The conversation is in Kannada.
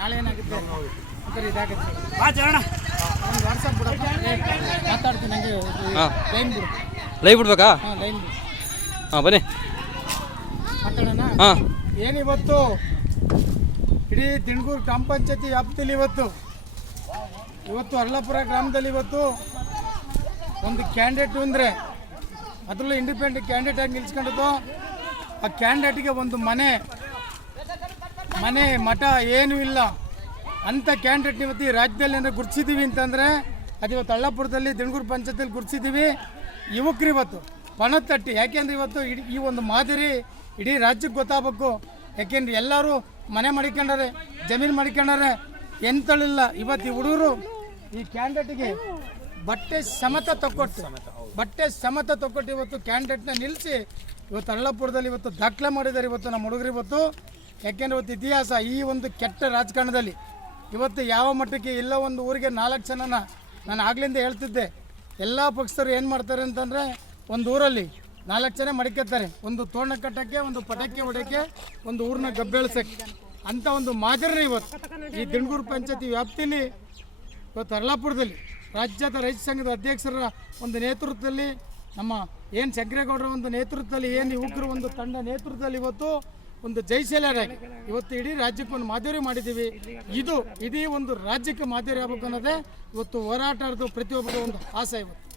ನಾಳೆ ಏನಾಗುತ್ತೆ ಒಂಥರ ಇದಾಗುತ್ತೆ. ಒಂದು ವಾಟ್ಸಪ್ ಬಿಡಪ್ಪ, ಮಾತಾಡ್ತೀನಿ ನನಗೆ ಲೈನ್ ಬಿಡು. ಲೈವ್ ಬಿಡ್ಬೇಕಾ? ಹಾಂ ಲೈನ್ ಬಿಡು. ಹಾಂ ಬನ್ನಿ ಮಾತಾಡೋಣ. ಹಾಂ ಏನಿವತ್ತು ಇಡೀ ದಿಣಗೂರು ಗ್ರಾಮ ಪಂಚಾಯತಿ ವ್ಯಾಪ್ತಿಯಲ್ಲಿ ಇವತ್ತು ಅರ್ಲಾಪುರ ಗ್ರಾಮದಲ್ಲಿ ಇವತ್ತು ಒಂದು ಕ್ಯಾಂಡಿಡೇಟ್ ಅಂದರೆ ಅದರಲ್ಲೂ ಇಂಡಿಪೆಂಡೆಂಟ್ ಕ್ಯಾಂಡಿಡೇಟ್ ಆಗಿ ನಿಲ್ಸ್ಕೊಂಡಿದ್ದು. ಆ ಕ್ಯಾಂಡಿಡೇಟ್ಗೆ ಒಂದು ಮನೆ ಮಠ ಏನೂ ಇಲ್ಲ ಅಂಥ ಕ್ಯಾಂಡಿಡೇಟ್ ಇವತ್ತು ಈ ರಾಜ್ಯದಲ್ಲಿ ಏನಾದ್ರು ಗುರುತಿಸಿದ್ದೀವಿ ಅಂತಂದರೆ ಅದು ಇವತ್ತು ಅರ್ಲಾಪುರದಲ್ಲಿ ದಿಣಗೂರು ಪಂಚಾಯತಿಯಲ್ಲಿ ಗುರುತಿಸಿದ್ದೀವಿ. ಯುವಕರು ಇವತ್ತು ಪಣದ ತಟ್ಟಿ, ಯಾಕೆಂದ್ರೆ ಇವತ್ತು ಈ ಒಂದು ಮಾದರಿ ಇಡೀ ರಾಜ್ಯಕ್ಕೆ ಗೊತ್ತಾಗಬೇಕು. ಯಾಕೆಂದ್ರೆ ಎಲ್ಲರೂ ಮನೆ ಮಾಡಿಕೊಂಡಾರೆ, ಜಮೀನು ಮಾಡಿಕೊಂಡಾರೆ, ಎಂತಳಿಲ್ಲ. ಇವತ್ತು ಈ ಹುಡುಗರು ಈ ಕ್ಯಾಂಡಿಡೇಟ್ಗೆ ಬಟ್ಟೆ ಸಮತ ತಕ್ಕೊಟ್ಟು ಇವತ್ತು ಕ್ಯಾಂಡಿಡೇಟ್ನ ನಿಲ್ಲಿಸಿ ಇವತ್ತು ಅರ್ಲಾಪುರದಲ್ಲಿ ಇವತ್ತು ದಾಖಲೆ ಮಾಡಿದ್ದಾರೆ ಇವತ್ತು ನಮ್ಮ ಹುಡುಗರು ಇವತ್ತು. ಯಾಕೆಂದರೆ ಇವತ್ತು ಇತಿಹಾಸ ಈ ಒಂದು ಕೆಟ್ಟ ರಾಜಕಾರಣದಲ್ಲಿ ಇವತ್ತು ಯಾವ ಮಟ್ಟಕ್ಕೆ ಇಲ್ಲ. ಒಂದು ಊರಿಗೆ 4 ಜನನ ನಾನು ಆಗ್ಲಿಂದ ಹೇಳ್ತಿದ್ದೆ, ಎಲ್ಲ ಪಕ್ಷದವರು ಏನು ಮಾಡ್ತಾರೆ ಅಂತಂದರೆ ಒಂದು ಊರಲ್ಲಿ 4 ಜನ ಮಡಿಕತ್ತಾರೆ, ಒಂದು ತೋರಣ ಕಟ್ಟಕ್ಕೆ, ಒಂದು ಪಟಾಕಿ ಹೊಡೆಯೋಕ್ಕೆ, ಒಂದು ಊರನ್ನ ಗಬ್ಬೆಳ್ಸಕ್ಕೆ. ಅಂಥ ಒಂದು ಮಾದರಿ ಇವತ್ತು ಈ ದಿಣಗೂರು ಪಂಚಾಯತಿ ವ್ಯಾಪ್ತಿಯಲ್ಲಿ ಇವತ್ತು ಅರ್ಲಾಪುರದಲ್ಲಿ ರಾಜ್ಯದ ರೈತ ಸಂಘದ ಅಧ್ಯಕ್ಷರ ಒಂದು ನೇತೃತ್ವದಲ್ಲಿ, ನಮ್ಮ ಏನು ಶಂಕರೇಗೌಡರ ಒಂದು ನೇತೃತ್ವದಲ್ಲಿ, ಏನು ಯುವಕರು ಒಂದು ತಂಡ ನೇತೃತ್ವದಲ್ಲಿ ಇವತ್ತು ಒಂದು ಜೈಶಾಲೆಯಾಗಿ ಇವತ್ತು ಇಡೀ ರಾಜ್ಯಕ್ಕೆ ಒಂದು ಮಾದರಿ ಮಾಡಿದ್ದೀವಿ. ಇದು ಇಡೀ ಒಂದು ರಾಜ್ಯಕ್ಕೆ ಮಾದರಿ ಆಗಬೇಕು ಅನ್ನೋದೇ ಇವತ್ತು ಹೋರಾಟದ ಪ್ರತಿಯೊಬ್ಬರ ಒಂದು ಆಸೆ ಇವತ್ತು.